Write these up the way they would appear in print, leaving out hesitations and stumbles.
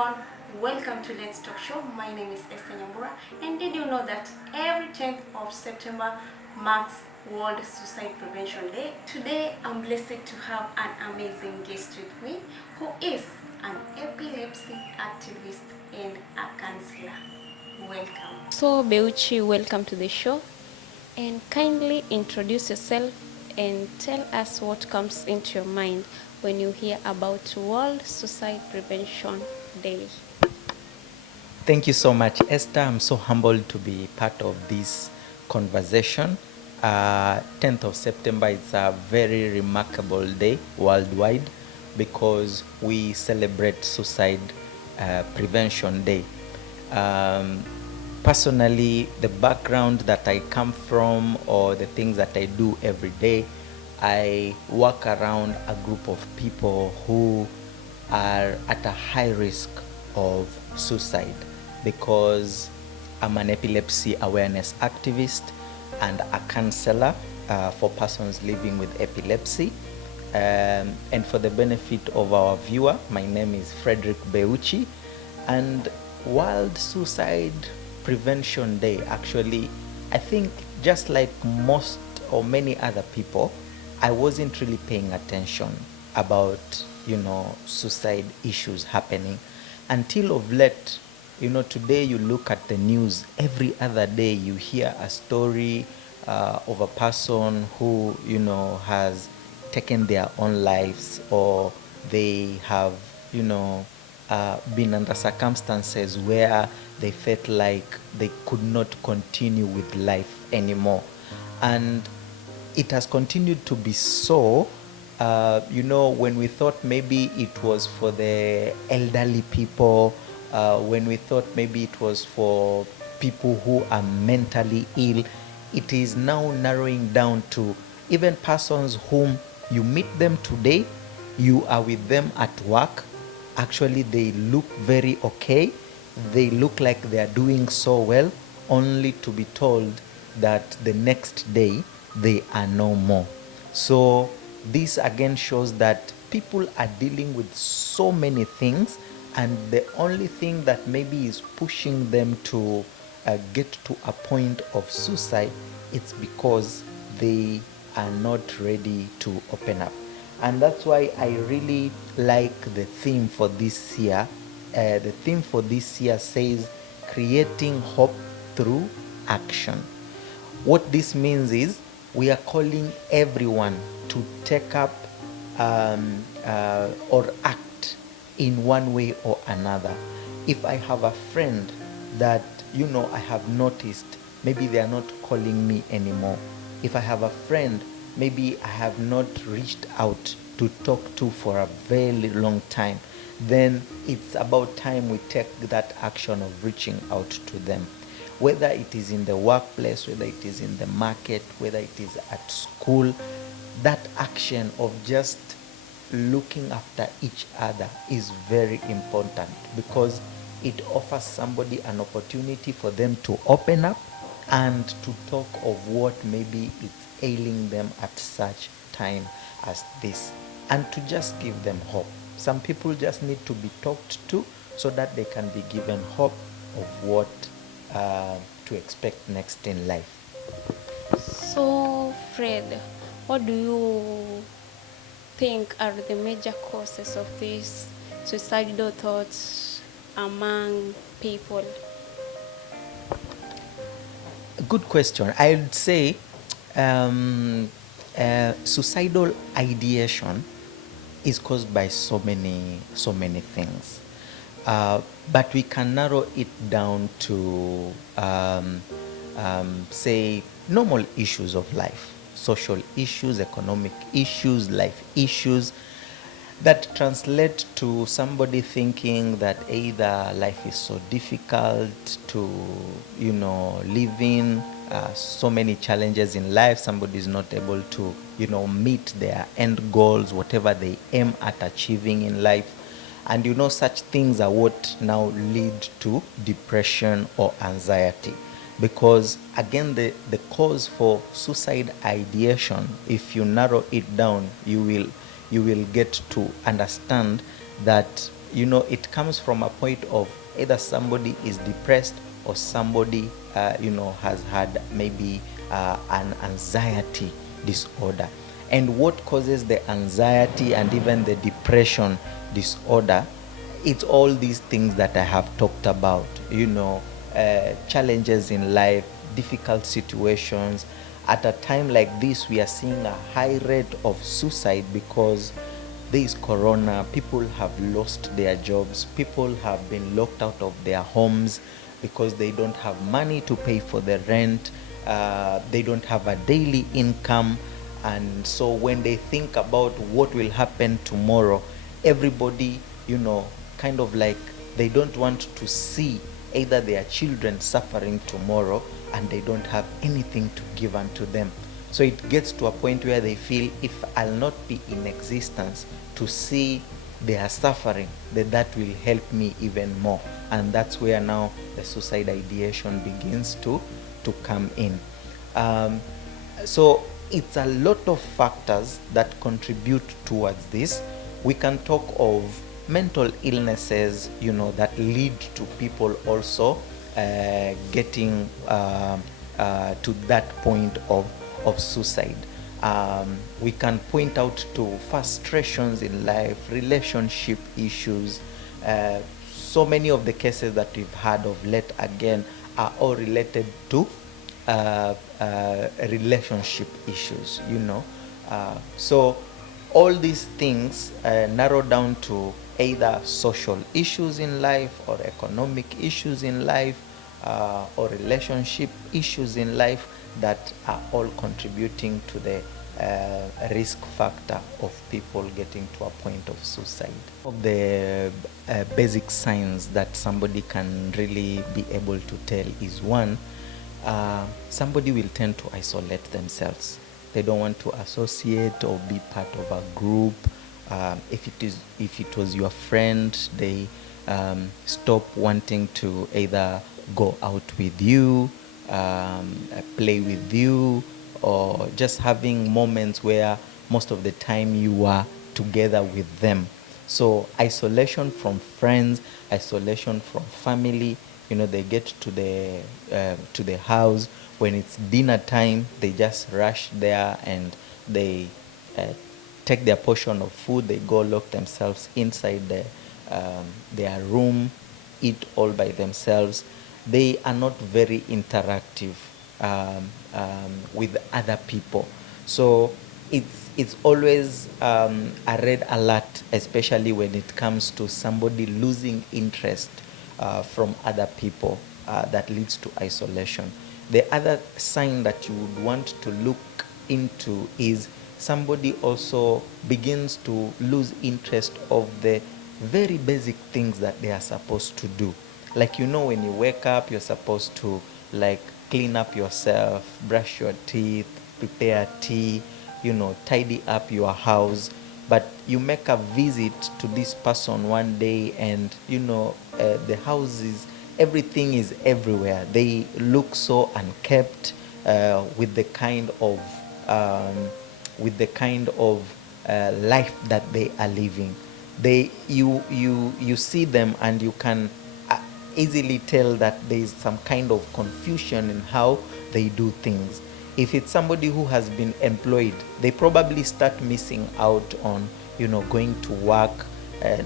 everyone, welcome to Let's Talk Show. My name is Esther Nyambura, and did you know that every 10th of September marks World Suicide Prevention Day? Today I'm blessed to have an amazing guest with me who is an epilepsy activist and a counselor. Welcome. So Beuchi, welcome to the show, and kindly introduce yourself and tell us what comes into your mind when you hear about World Suicide Prevention Day. Thank you so much, Esther. I'm so humbled to be part of this conversation. 10th of September is a very remarkable day worldwide because we celebrate Suicide Prevention Day. Personally, the background that I come from or the things that I do every day, I work around a group of people who are at a high risk of suicide because I'm an epilepsy awareness activist and a counselor for persons living with epilepsy. And for the benefit of our viewer, my name is Frederick Beuchi, and World Suicide Prevention Day, actually, I think just like most or many other people, I wasn't really paying attention about, suicide issues happening until of late. Today you look at the news, every other day you hear a story of a person who, has taken their own lives, or they have, been under circumstances where they felt like they could not continue with life anymore. And it has continued to be so. When we thought maybe it was for the elderly people, when we thought maybe it was for people who are mentally ill, it is now narrowing down to even persons whom you meet them today, you are with them at work. Actually, they look very okay. They look like they are doing so well, only to be told that the next day they are no more. So this again shows that people are dealing with so many things, and the only thing that maybe is pushing them to get to a point of suicide, it's because they are not ready to open up. And that's why I really like the theme for this year. The theme for this year says creating hope through action. What this means is we are calling everyone to take up or act in one way or another. If I have a friend that, I have noticed, maybe they are not calling me anymore. If I have a friend, maybe I have not reached out to talk to for a very long time, then it's about time we take that action of reaching out to them. Whether it is in the workplace, whether it is in the market, whether it is at school, that action of just looking after each other is very important because it offers somebody an opportunity for them to open up and to talk of what maybe is ailing them at such time as this, and to just give them hope. Some people just need to be talked to so that they can be given hope of what to expect next in life. So, Fred, what do you think are the major causes of these suicidal thoughts among people? Good question. I would say suicidal ideation is caused by so many things, but we can narrow it down to say normal issues of life, social issues, economic issues, life issues that translate to somebody thinking that either life is so difficult to, live in, so many challenges in life, somebody is not able to, meet their end goals, whatever they aim at achieving in life. And such things are what now lead to depression or anxiety. Because again, the cause for suicide ideation, if you narrow it down, you will get to understand that it comes from a point of either somebody is depressed or somebody has had maybe an anxiety disorder. And what causes the anxiety and even the depression disorder? It's all these things that I have talked about, challenges in life, difficult situations. At a time like this, we are seeing a high rate of suicide because there is corona. People have lost their jobs. People have been locked out of their homes because they don't have money to pay for the rent. They don't have a daily income. And so when they think about what will happen tomorrow, everybody, kind of like they don't want to see either their children suffering tomorrow, and they don't have anything to give unto them. So it gets to a point where they feel, if I'll not be in existence to see their suffering, then that will help me even more. And that's where now the suicide ideation begins to come in. So it's a lot of factors that contribute towards this. We can talk of mental illnesses, that lead to people also getting to that point of suicide. We can point out to frustrations in life, relationship issues. So many of the cases that we've heard of late, again, are all related to relationship issues, So all these things narrow down to either social issues in life, or economic issues in life, or relationship issues in life, that are all contributing to the risk factor of people getting to a point of suicide. Of the basic signs that somebody can really be able to tell is, one, somebody will tend to isolate themselves. They don't want to associate or be part of a group. If it was your friend, they stop wanting to either go out with you, play with you, or just having moments where most of the time you are together with them. So isolation from friends, isolation from family. They get to the house when it's dinner time. They just rush there and they take their portion of food. They go lock themselves inside their room, eat all by themselves. They are not very interactive with other people. So it's always a red alert, especially when it comes to somebody losing interest from other people, that leads to isolation. The other sign that you would want to look into is somebody also begins to lose interest of the very basic things that they are supposed to do. Like, when you wake up, you're supposed to clean up yourself, brush your teeth, prepare tea, tidy up your house. But you make a visit to this person one day, and the house everything is everywhere. They look so unkept, with the kind of life that they are living. You see them, and you can easily tell that there is some kind of confusion in how they do things. If it's somebody who has been employed, they probably start missing out on going to work,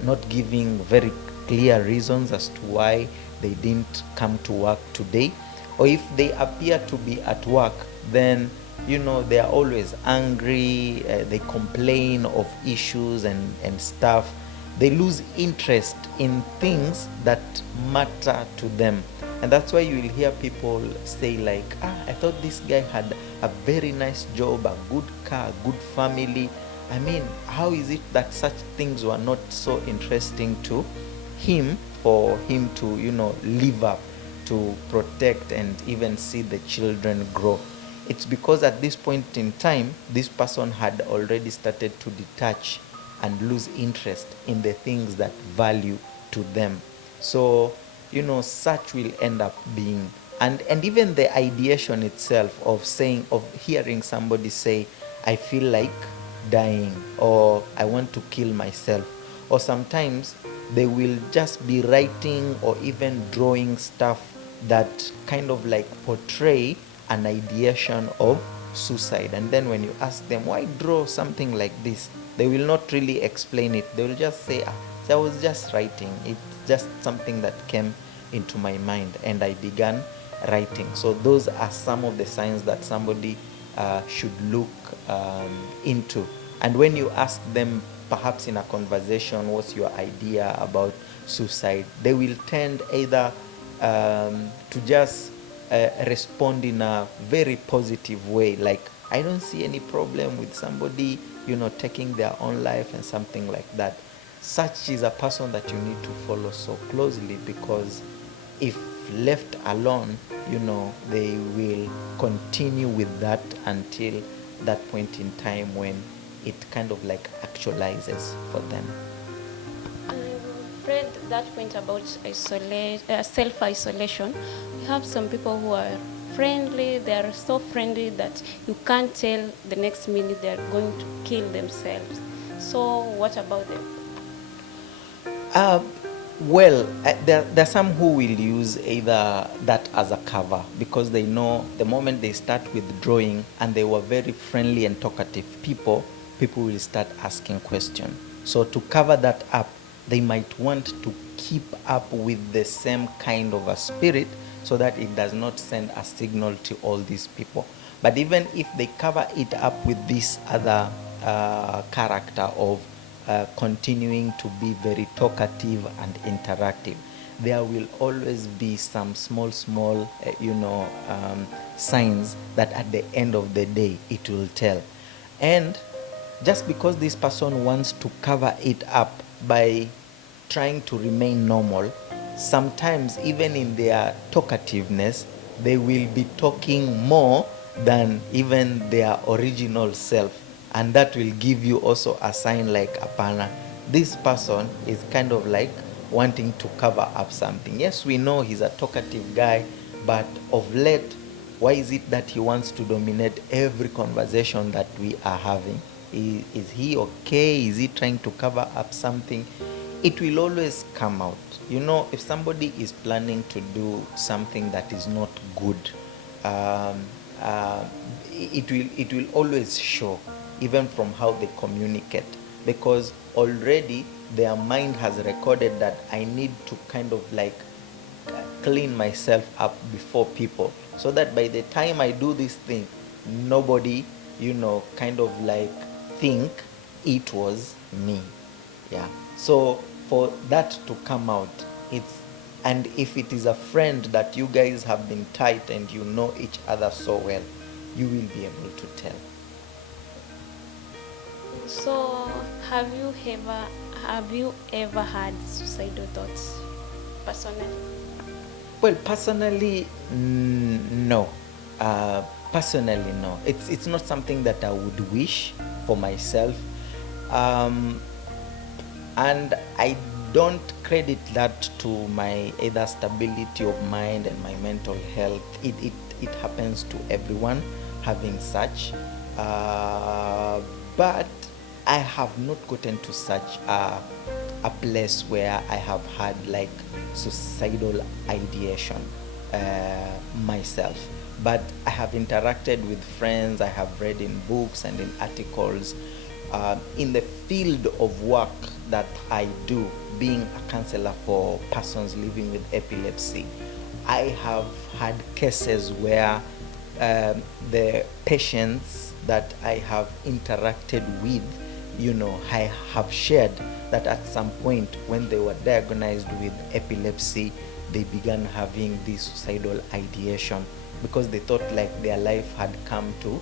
not giving very clear reasons as to why they didn't come to work today. Or if they appear to be at work, then they are always angry, they complain of issues and stuff. They lose interest in things that matter to them. And that's why you will hear people say I thought this guy had a very nice job, a good car, a good family. I mean, how is it that such things were not so interesting to him, for him to live up, to protect and even see the children grow? It's because at this point in time, this person had already started to detach and lose interest in the things that value to them. So such will end up being, and even the ideation itself of hearing somebody say, I feel like dying, or I want to kill myself. Or sometimes they will just be writing or even drawing stuff that kind of like portray an ideation of suicide. And then when you ask them, why draw something like this, they will not really explain it. They will just say, I was just writing. It's just something that came into my mind and I began writing. So those are some of the signs that somebody should look into. And when you ask them, perhaps in a conversation, what's your idea about suicide, they will tend either to just respond in a very positive way, like, I don't see any problem with somebody, taking their own life and something like that. Such is a person that you need to follow so closely, because if left alone, they will continue with that until that point in time when it kind of like actualizes for them. Fred, that point about self-isolation, we have some people who are friendly, they are so friendly that you can't tell the next minute they are going to kill themselves. So what about them? Well, there are some who will use either that as a cover, because they know the moment they start withdrawing and they were very friendly and talkative people will start asking questions. So to cover that up, they might want to keep up with the same kind of a spirit so that it does not send a signal to all these people. But even if they cover it up with this other character of continuing to be very talkative and interactive, there will always be some small signs that at the end of the day it will tell. And just because this person wants to cover it up by trying to remain normal, sometimes even in their talkativeness, they will be talking more than even their original self. And that will give you also a sign like, apana, this person is kind of like wanting to cover up something. Yes, we know he's a talkative guy, but of late, why is it that he wants to dominate every conversation that we are having? Is he okay? Is he trying to cover up something? It will always come out. If somebody is planning to do something that is not good, it will always show, even from how they communicate, because already their mind has recorded that I need to kind of like clean myself up before people, so that by the time I do this thing, nobody, kind of like think it was me. Yeah. So for that to come out, and if it is a friend that you guys have been tight and you know each other so well, you will be able to tell. So have you ever had suicidal thoughts personally? Well, personally, no. Personally, no. It's not something that I would wish for myself. And I don't credit that to my either stability of mind and my mental health. It happens to everyone having such. But I have not gotten to such a place where I have had like suicidal ideation myself. But I have interacted with friends, I have read in books and in articles. In the field of work that I do, being a counselor for persons living with epilepsy, I have had cases where the patients that I have interacted with, I have shared that at some point when they were diagnosed with epilepsy, they began having this suicidal ideation because they thought like their life had come to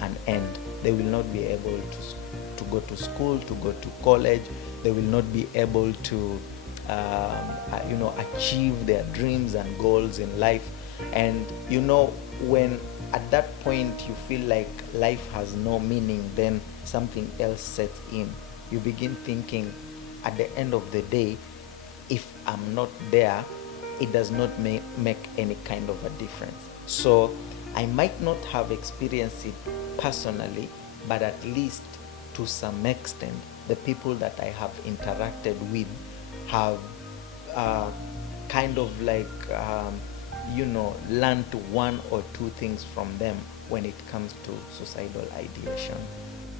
an end. They will not be able to go to school, to go to college. They will not be able to achieve their dreams and goals in life. And when at that point you feel like life has no meaning, then something else sets in. You begin thinking, at the end of the day, if I'm not there, it does not make any kind of a difference. So I might not have experienced it personally, but at least to some extent, the people that I have interacted with have kind of like learned one or two things from them when it comes to suicidal ideation.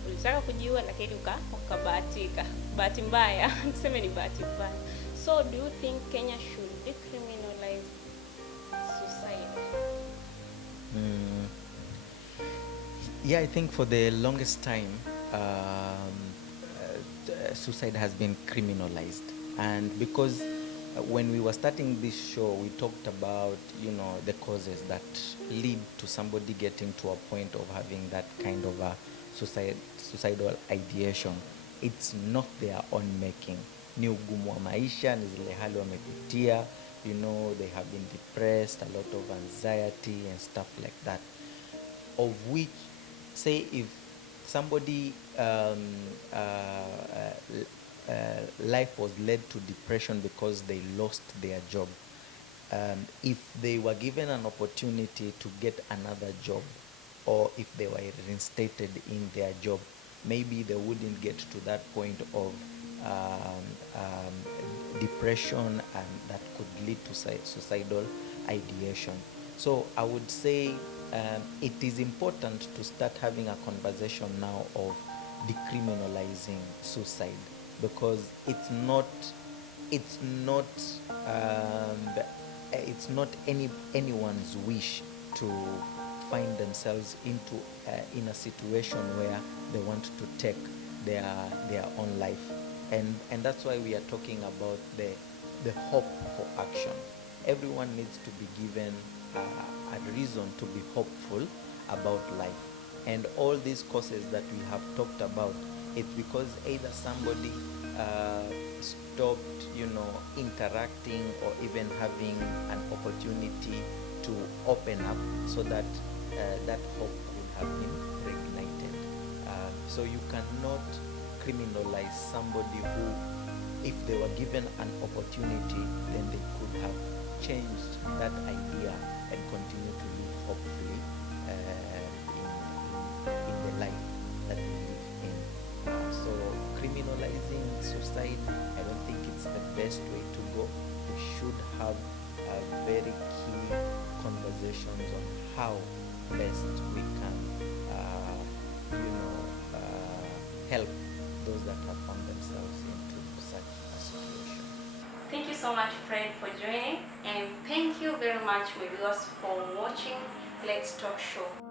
Ulitaka kujiua lakini ukabahatika. Bahati mbaya, tuseme ni bahati mbaya. So do you think Kenya should decriminalize suicide? Yeah, I think for the longest time, suicide has been criminalized, and because when we were starting this show, we talked about the causes that lead to somebody getting to a point of having that kind of a suicidal ideation. It's not their own making. Ni ugumu wa maisha, ni zile hali wamepitia, they have been depressed, a lot of anxiety and stuff like that, of which, say, if somebody life was led to depression because they lost their job, if they were given an opportunity to get another job, or if they were reinstated in their job, maybe they wouldn't get to that point of depression, and that could lead to suicidal ideation. So I would say it is important to start having a conversation now of decriminalizing suicide, because it's not anyone's wish to find themselves in a situation where they want to take their own life, and that's why we are talking about the hope for action. Everyone needs to be given a reason to be hopeful about life, and all these causes that we have talked about, it's because either somebody stopped interacting or even having an opportunity to open up, so that that hope could have been reignited. So you cannot criminalize somebody who, if they were given an opportunity, then they could have changed that idea and continue to live hopefully in the life that we live in. So criminalizing suicide, I don't think it's the best way to go. We should have very key conversations on how best we can help those that have found themselves into such a situation. Thank you so much, Fred, for joining, and thank you very much, my viewers, for watching Let's Talk Show.